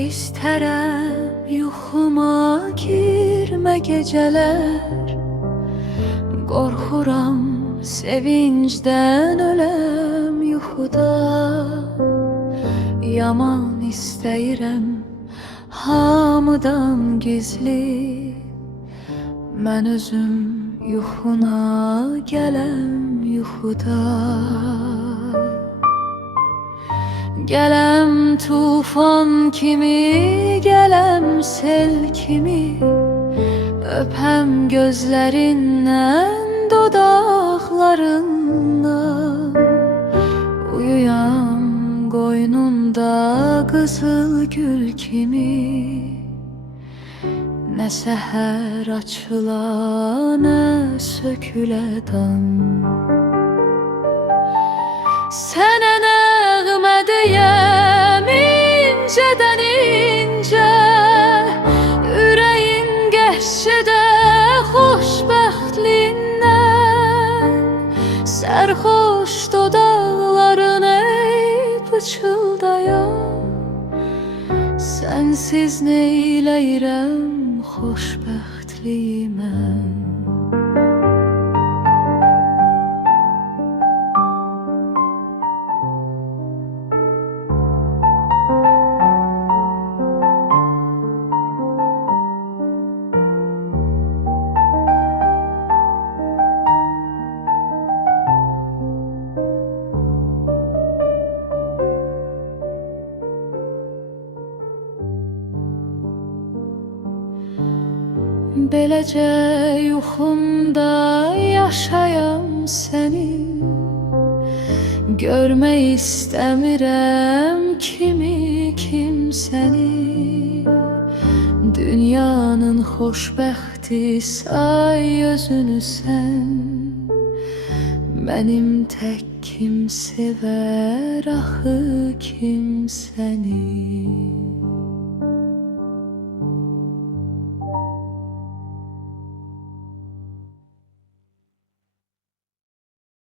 İstərəm yuxuma girmə gecələr, qorxuram sevincdən öləm yuxuda. Yaman istəyirəm hamıdan gizli, mən özüm yuxuna gələm yuxuda. Gələm tufan kimi, gələm sel kimi, öpəm gözlərindən, dodaqlarından. Uyuyam qoynunda qızıl gül kimi, nə səhər açıla, nə sökülə dam. Sənə nəğmə deyəm incədən incə, ürəyin qəşşidə xoşbəxtliyindən. Sərxoş dodaqların ey pıçıldayam, sənsiz neyləyirəm xoşbəxtliyimə. Beləcə yuxumda yaşayam səni, görmək istəmirəm kimi kimsəni. Dünyanın xoşbəxti say özünü sən, mənim tək kim sevər axı kim səni.